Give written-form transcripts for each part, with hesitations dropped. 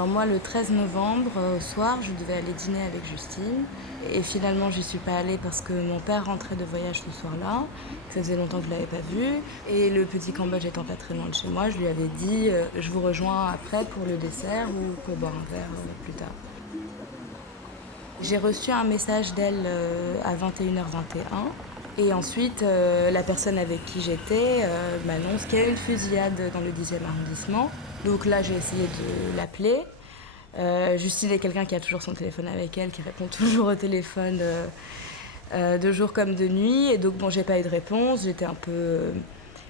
Alors moi, le 13 novembre, au soir, je devais aller dîner avec Justine. Et finalement, j'y suis pas allée parce que mon père rentrait de voyage ce soir-là. Ça faisait longtemps que je l'avais pas vu. Et le petit Cambodge étant pas très loin de chez moi, je lui avais dit je vous rejoins après pour le dessert ou pour boire un verre plus tard. J'ai reçu un message d'elle à 21h21. Et ensuite, la personne avec qui j'étais m'annonce qu'il y a une fusillade dans le 10e arrondissement. Donc là, j'ai essayé de l'appeler. Justine est quelqu'un qui a toujours son téléphone avec elle, qui répond toujours au téléphone de jour comme de nuit. Et donc, bon, j'ai pas eu de réponse. J'étais un peu.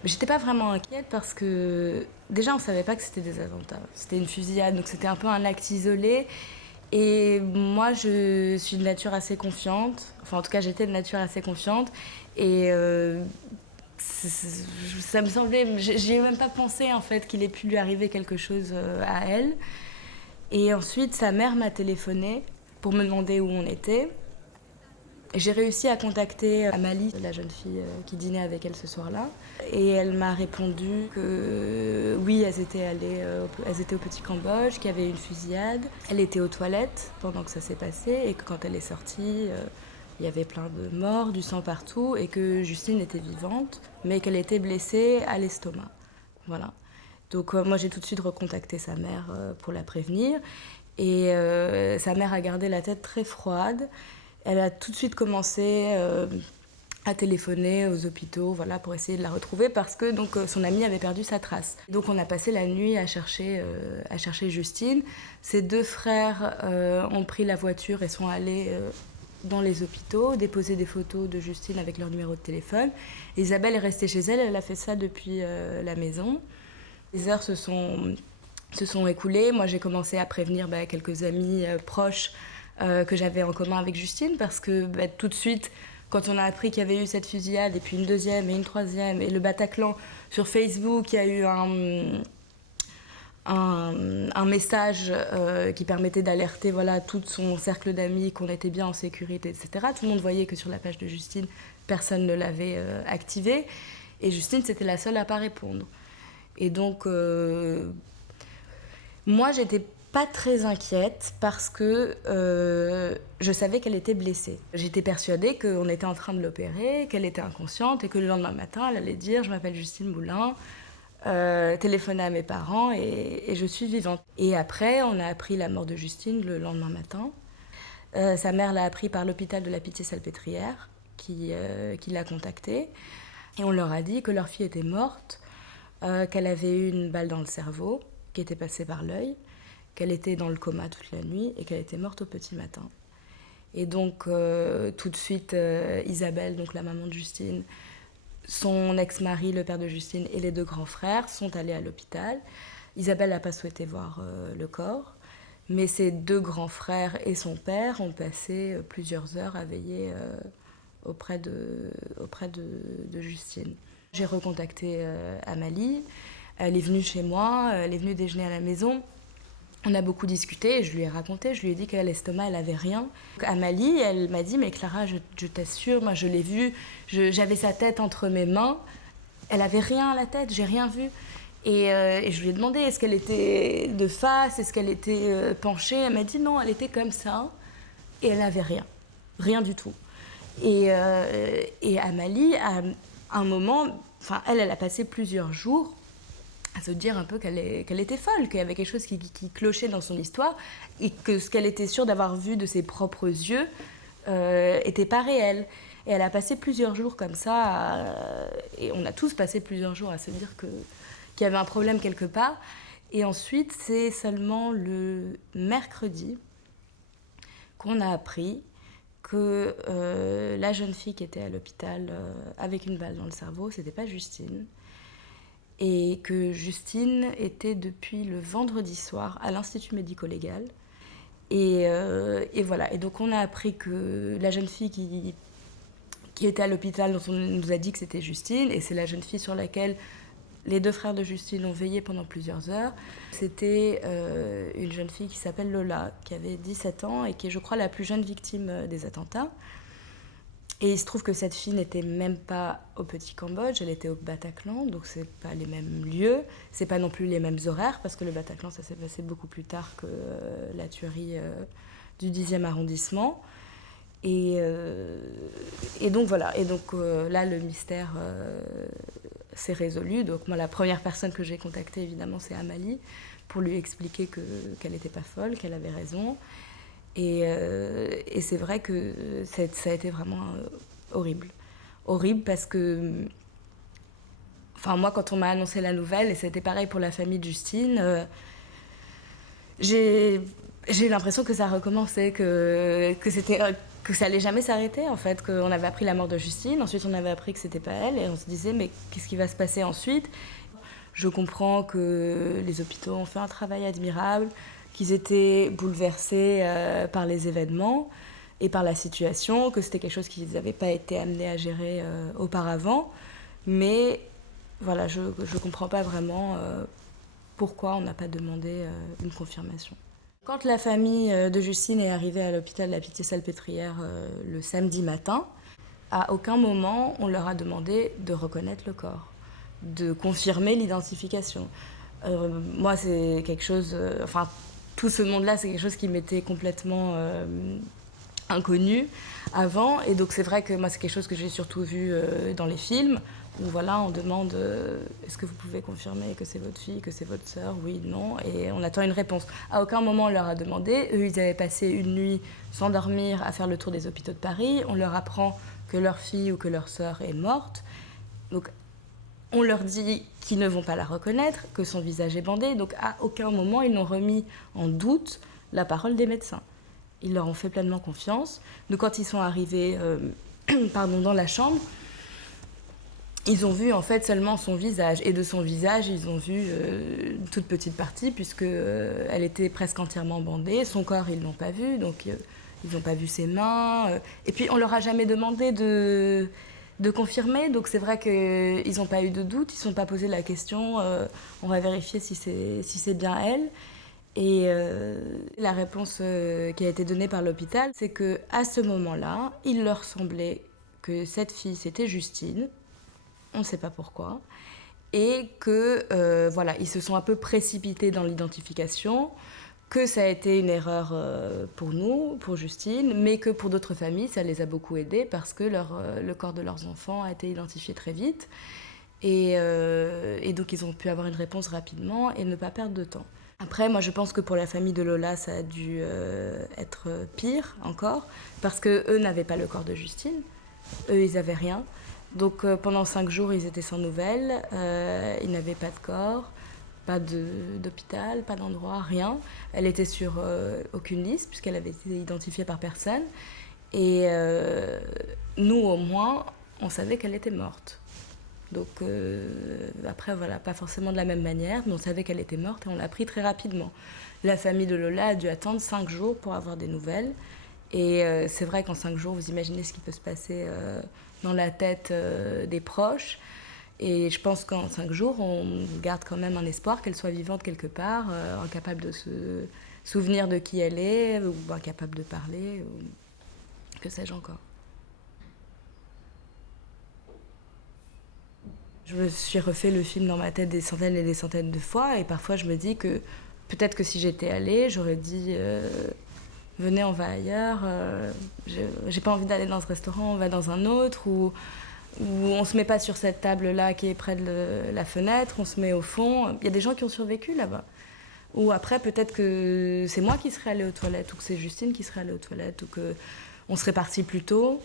Mais j'étais pas vraiment inquiète parce que déjà, on savait pas que c'était des attentats. C'était une fusillade, donc c'était un peu un acte isolé. Et moi, je suis de nature assez confiante. Enfin, en tout cas, j'étais de nature assez confiante. Et ça me semblait. J'y ai même pas pensé, en fait, qu'il ait pu lui arriver quelque chose à elle. Et ensuite, sa mère m'a téléphoné pour me demander où on était. Et j'ai réussi à contacter Amalie, la jeune fille qui dînait avec elle ce soir-là. Et elle m'a répondu que oui, elles étaient au Petit Cambodge, qu'il y avait une fusillade. Elle était aux toilettes pendant que ça s'est passé et que quand elle est sortie, il y avait plein de morts, du sang partout et que Justine était vivante, mais qu'elle était blessée à l'estomac. Voilà. Donc moi j'ai tout de suite recontacté sa mère pour la prévenir et sa mère a gardé la tête très froide. Elle a tout de suite commencé à téléphoner aux hôpitaux voilà, pour essayer de la retrouver parce que donc, son amie avait perdu sa trace. Donc on a passé la nuit à chercher Justine. Ses deux frères ont pris la voiture et sont allés dans les hôpitaux, déposer des photos de Justine avec leur numéro de téléphone. Isabelle est restée chez elle, elle a fait ça depuis la maison. Les heures se sont écoulées. Moi, j'ai commencé à prévenir quelques amis proches que j'avais en commun avec Justine parce que tout de suite, quand on a appris qu'il y avait eu cette fusillade et puis une deuxième et une troisième et le Bataclan sur Facebook, il y a eu un message qui permettait d'alerter voilà, tout son cercle d'amis qu'on était bien en sécurité, etc. Tout le monde voyait que sur la page de Justine, personne ne l'avait activée. Et Justine, c'était la seule à pas répondre. Et donc, moi, j'étais pas très inquiète parce que je savais qu'elle était blessée. J'étais persuadée qu'on était en train de l'opérer, qu'elle était inconsciente et que le lendemain matin, elle allait dire « Je m'appelle Justine Moulin ». Téléphoner à mes parents et je suis vivante. Et après, on a appris la mort de Justine le lendemain matin. Sa mère l'a appris par l'hôpital de la Pitié-Salpêtrière qui l'a contactée. Et on leur a dit que leur fille était morte, qu'elle avait eu une balle dans le cerveau, qui était passée par l'œil, qu'elle était dans le coma toute la nuit et qu'elle était morte au petit matin. Et donc, tout de suite, Isabelle, donc la maman de Justine, son ex-mari, le père de Justine, et les deux grands frères sont allés à l'hôpital. Isabelle n'a pas souhaité voir le corps, mais ses deux grands frères et son père ont passé plusieurs heures à veiller auprès de Justine. J'ai recontacté Amalie, elle est venue chez moi, elle est venue déjeuner à la maison. On a beaucoup discuté, je lui ai raconté, je lui ai dit qu'à l'estomac, elle avait rien. Amalie, elle m'a dit, mais Clara, je t'assure, moi je l'ai vue, j'avais sa tête entre mes mains, elle avait rien à la tête, j'ai rien vu. Et je lui ai demandé, est-ce qu'elle était de face, est-ce qu'elle était penchée? Elle m'a dit non, elle était comme ça, et elle n'avait rien, rien du tout. Et Amalie, à un moment, enfin elle a passé plusieurs jours à se dire un peu qu'elle était folle, qu'il y avait quelque chose qui clochait dans son histoire et que ce qu'elle était sûre d'avoir vu de ses propres yeux était pas réel. Et elle a passé plusieurs jours comme ça, et on a tous passé plusieurs jours à se dire qu'il y avait un problème quelque part. Et ensuite, c'est seulement le mercredi qu'on a appris que la jeune fille qui était à l'hôpital avec une balle dans le cerveau, c'était pas Justine. Et que Justine était depuis le vendredi soir à l'Institut médico-légal. Et voilà. Et donc on a appris que la jeune fille qui était à l'hôpital, dont on nous a dit que c'était Justine, et c'est la jeune fille sur laquelle les deux frères de Justine ont veillé pendant plusieurs heures. C'était une jeune fille qui s'appelle Lola, qui avait 17 ans et qui est, je crois, la plus jeune victime des attentats. Et il se trouve que cette fille n'était même pas au Petit Cambodge, elle était au Bataclan, donc c'est pas les mêmes lieux, c'est pas non plus les mêmes horaires, parce que le Bataclan, ça s'est passé beaucoup plus tard que la tuerie du 10e arrondissement. Et donc voilà, et donc là le mystère s'est résolu. Donc moi la première personne que j'ai contactée évidemment c'est Amalie pour lui expliquer qu'elle n'était pas folle, qu'elle avait raison. Et c'est vrai que ça a été vraiment horrible. Horrible parce que, enfin moi quand on m'a annoncé la nouvelle, et c'était pareil pour la famille de Justine, j'ai eu l'impression que ça recommençait, que ça allait jamais s'arrêter en fait, qu'on avait appris la mort de Justine, ensuite on avait appris que c'était pas elle, et on se disait mais qu'est-ce qui va se passer ensuite? Je comprends que les hôpitaux ont fait un travail admirable, qu'ils étaient bouleversés par les événements et par la situation, que c'était quelque chose qu'ils n'avaient pas été amenés à gérer auparavant, mais voilà, je comprends pas vraiment pourquoi on n'a pas demandé une confirmation. Quand la famille de Justine est arrivée à l'hôpital de la Pitié-Salpêtrière le samedi matin, à aucun moment on leur a demandé de reconnaître le corps, de confirmer l'identification. Moi, c'est quelque chose... enfin, tout ce monde-là, c'est quelque chose qui m'était complètement inconnu avant. Et donc, c'est vrai que moi, c'est quelque chose que j'ai surtout vu dans les films, où voilà, on demande est-ce que vous pouvez confirmer que c'est votre fille, que c'est votre sœur, oui, non, et on attend une réponse. À aucun moment on leur a demandé. Eux, ils avaient passé une nuit sans dormir à faire le tour des hôpitaux de Paris. On leur apprend que leur fille ou que leur sœur est morte. Donc, on leur dit qu'ils ne vont pas la reconnaître, que son visage est bandé. Donc, à aucun moment ils n'ont remis en doute la parole des médecins. Ils leur ont fait pleinement confiance. Donc, quand ils sont arrivés dans la chambre, ils ont vu en fait seulement son visage. Et de son visage, ils ont vu une toute petite partie, puisque elle était presque entièrement bandée. Son corps, ils ne l'ont pas vu, donc ils n'ont pas vu ses mains. Et puis, on leur a jamais demandé de confirmer. Donc, c'est vrai qu'ils n'ont pas eu de doute, ils ne se sont pas posé la question. On va vérifier si c'est bien elle. Et la réponse qui a été donnée par l'hôpital, c'est qu'à ce moment-là, il leur semblait que cette fille, c'était Justine. On ne sait pas pourquoi, et que voilà, ils se sont un peu précipités dans l'identification, que ça a été une erreur pour nous, pour Justine, mais que pour d'autres familles, ça les a beaucoup aidés parce que le corps de leurs enfants a été identifié très vite, et donc ils ont pu avoir une réponse rapidement et ne pas perdre de temps. Après, moi je pense que pour la famille de Lola, ça a dû être pire encore, parce qu'eux n'avaient pas le corps de Justine, eux ils n'avaient rien. Donc pendant 5 jours, ils étaient sans nouvelles, ils n'avaient pas de corps, pas d'hôpital, pas d'endroit, rien. Elle était sur aucune liste puisqu'elle avait été identifiée par personne. Et nous, au moins, on savait qu'elle était morte. Donc après, voilà, pas forcément de la même manière, mais on savait qu'elle était morte et on l'a appris très rapidement. La famille de Lola a dû attendre 5 jours pour avoir des nouvelles. Et c'est vrai qu'en 5 jours, vous imaginez ce qui peut se passer dans la tête des proches. Et je pense qu'en 5 jours, on garde quand même un espoir qu'elle soit vivante quelque part, incapable de se souvenir de qui elle est, ou incapable de parler, ou que sais-je encore. Je me suis refait le film dans ma tête des centaines et des centaines de fois, et parfois je me dis que peut-être que si j'étais allée, j'aurais dit venez, on va ailleurs, j'ai pas envie d'aller dans ce restaurant, on va dans un autre, ou on se met pas sur cette table-là qui est près de la fenêtre, on se met au fond. Il y a des gens qui ont survécu là-bas. Ou après, peut-être que c'est moi qui serais allée aux toilettes, ou que c'est Justine qui serait allée aux toilettes, ou qu'on serait parti plus tôt.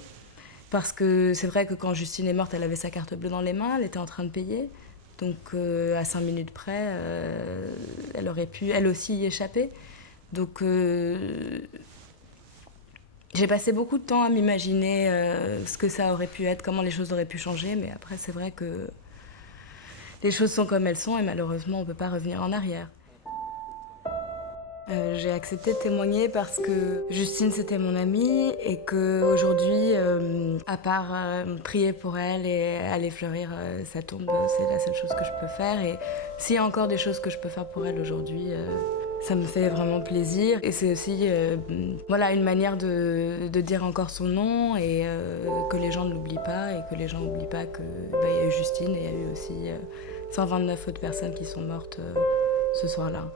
Parce que c'est vrai que quand Justine est morte, elle avait sa carte bleue dans les mains, elle était en train de payer. Donc à 5 minutes près, elle aurait pu, elle aussi, y échapper. Donc j'ai passé beaucoup de temps à m'imaginer ce que ça aurait pu être, comment les choses auraient pu changer. Mais après, c'est vrai que les choses sont comme elles sont et malheureusement, on ne peut pas revenir en arrière. J'ai accepté de témoigner parce que Justine c'était mon amie et qu'aujourd'hui, à part prier pour elle et aller fleurir sa tombe, c'est la seule chose que je peux faire. Et s'il y a encore des choses que je peux faire pour elle aujourd'hui, Ça me fait vraiment plaisir et c'est aussi voilà, une manière de dire encore son nom et que les gens ne l'oublient pas et que les gens n'oublient pas qu'il y a eu Justine et il y a eu aussi 129 autres personnes qui sont mortes ce soir-là.